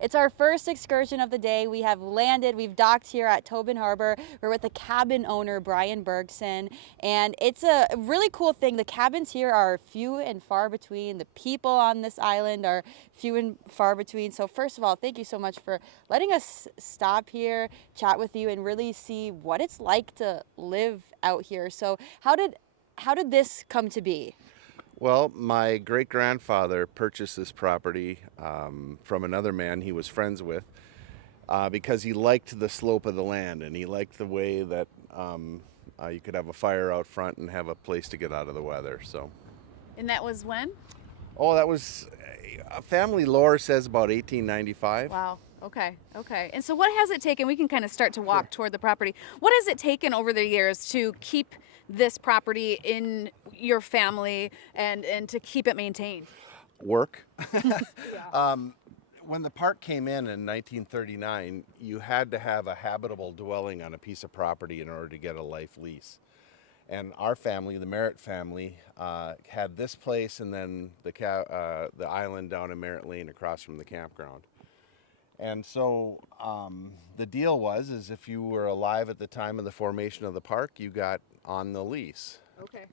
It's our first excursion of the day. We have landed, we've docked here at Tobin Harbor. We're with the cabin owner, Brian Bergson, and it's a really cool thing. The cabins here are few and far between. The people on this island are few and far between. So first of all, thank you so much for letting us stop here, chat with you, and really see what it's like to live out here. So how did this come to be? Well, my great-grandfather purchased this property from another man he was friends with because he liked the slope of the land, and he liked the way that you could have a fire out front and have a place to get out of the weather. So, And that was when? oh, that was family lore says about 1895. Wow. Okay. And so what has it taken? We can kind of start to walk toward the property. What has it taken over the years to keep this property in your family and to keep it maintained? Work. When the park came in 1939, you had to have a habitable dwelling on a piece of property in order to get a life lease. And our family, the Merritt family, had this place and then the island down in Merritt Lane across from the campground. And so the deal was if you were alive at the time of the formation of the park, you got on the lease. Okay.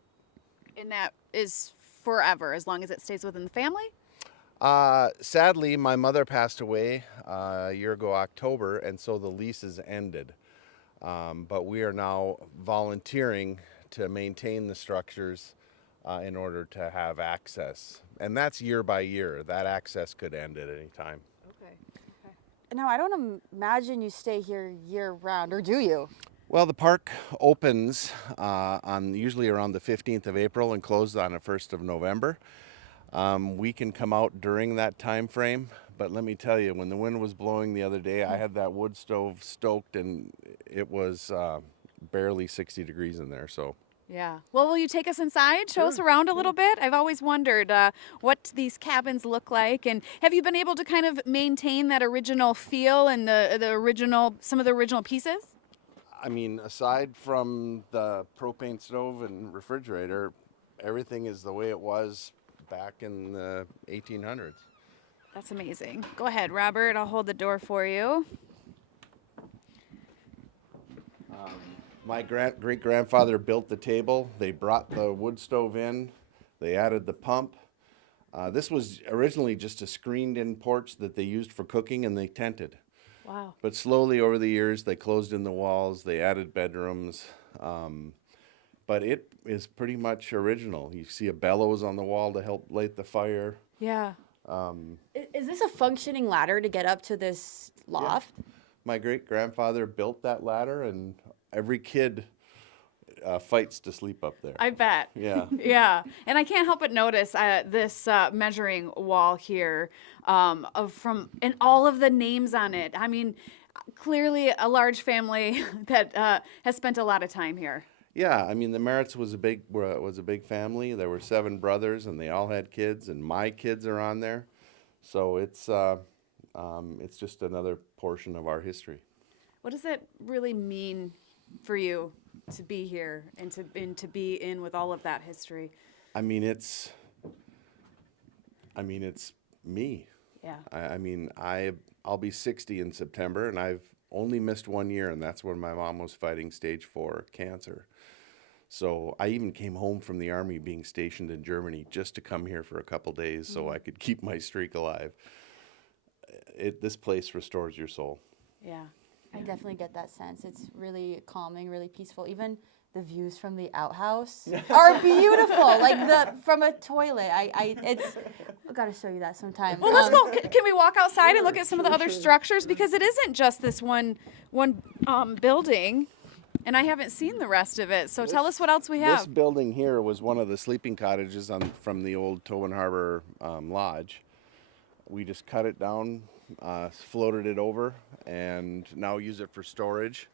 And that is forever, as long as it stays within the family? Sadly, my mother passed away a year ago, October, and so the lease is ended. But we are now volunteering to maintain the structures in order to have access. And that's year by year. That access could end at any time. Okay. Now, I don't imagine you stay here year round, or do you? Well, the park opens usually around the 15th of April and closes on the 1st of November. We can come out during that time frame, but let me tell you, when the wind was blowing the other day, I had that wood stove stoked and it was barely 60 degrees in there. So. Yeah. Well, will you take us inside? Show us around a little bit? I've always wondered what these cabins look like. And have you been able to kind of maintain that original feel and some of the original pieces? I mean, aside from the propane stove and refrigerator, everything is the way it was back in the 1800s. That's amazing. Go ahead, Robert. I'll hold the door for you. My great-grandfather built the table. They brought the wood stove in. They added the pump. This was originally just a screened-in porch that they used for cooking, and they tented. Wow. But slowly over the years, they closed in the walls. They added bedrooms. But it is pretty much original. You see a bellows on the wall to help light the fire. Yeah. Is this a functioning ladder to get up to this loft? Yeah. My great-grandfather built that ladder, and every kid fights to sleep up there. I bet. Yeah. Yeah. And I can't help but notice this measuring wall here and all of the names on it. I mean, clearly a large family that has spent a lot of time here. Yeah, I mean, the Merritts was a big family. There were 7 brothers, and they all had kids, and my kids are on there. So it's just another portion of our history. What does it really mean for you to be here and to be in with all of that history? I mean, it's me. Yeah. I'll be 60 in September, and I've only missed 1 year, and that's when my mom was fighting stage 4 cancer. So I even came home from the Army being stationed in Germany just to come here for a couple days so I could keep my streak alive. This place restores your soul. Yeah. I definitely get that sense. It's really calming, really peaceful. Even the views from the outhouse are beautiful. Like from a toilet. I've got to show you that sometime. Well, let's go. Can we walk outside and look at some of the other structures? Because it isn't just this one building, and I haven't seen the rest of it. So tell us what else we have. This building here was one of the sleeping cottages from the old Tobin Harbor Lodge. We just cut it down, floated it over, and now use it for storage.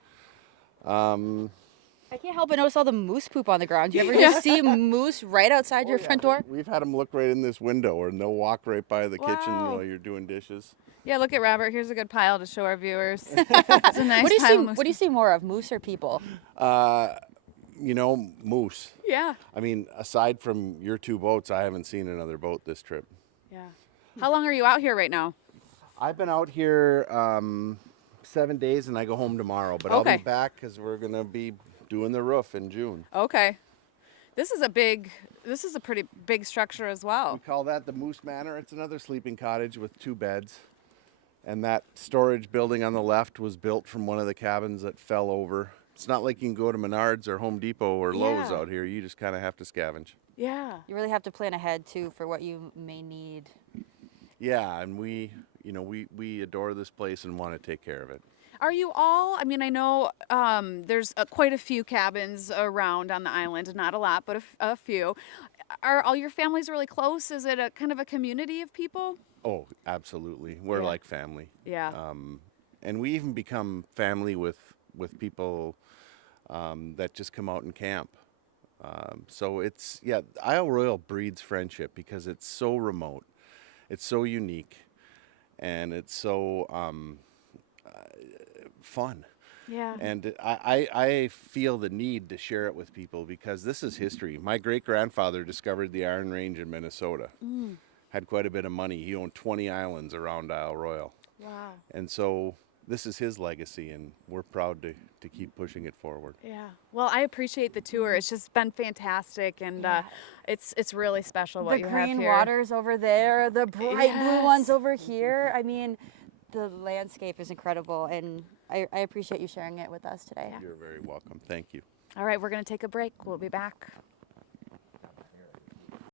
I can't help but notice all the moose poop on the ground. Do you ever just see moose right outside your front door? We've had them look right in this window, or they'll walk right by the kitchen while you're doing dishes. Yeah, look at Robert. Here's a good pile to show our viewers. It's a nice What do you see more of, moose or people? Moose. Yeah. I mean, aside from your 2 boats, I haven't seen another boat this trip. Yeah. How long are you out here right now? I've been out here 7 days, and I go home tomorrow. But I'll Okay. be back because we're gonna be doing the roof in June. Okay. This is a pretty big structure as We well. call that the Moose Manor. It's another sleeping cottage with 2 beds. And that storage building on the left was built from one of the cabins that fell over. It's not like you can go to Menards or Home Depot or Lowe's Yeah. out here. You just kind of have to scavenge. Yeah. You really have to plan ahead too for what you may need. Yeah, and we adore this place and want to take care of it. Are you all? I mean, I know there's quite a few cabins around on the island. Not a lot, but a few. Are all your families really close? Is it a kind of a community of people? Oh, absolutely. We're Yeah. like family. Yeah. And we even become family with people that just come out and camp. So Isle Royale breeds friendship because it's so remote, it's so unique, and it's so fun. Yeah. And I feel the need to share it with people because this is history. My great-grandfather discovered the Iron Range in Minnesota. Had quite a bit of money. He owned 20 islands around Isle Royale. Wow. And so this is his legacy, and we're proud to keep pushing it forward. Yeah. Well, I appreciate the tour. It's just been fantastic, and it's really special what The you have green here. waters over there, the bright blue Yes. ones over here. I mean, the landscape is incredible, and I appreciate you sharing it with us today. You're very welcome. Thank you. All right, we're going to take a break. We'll be back.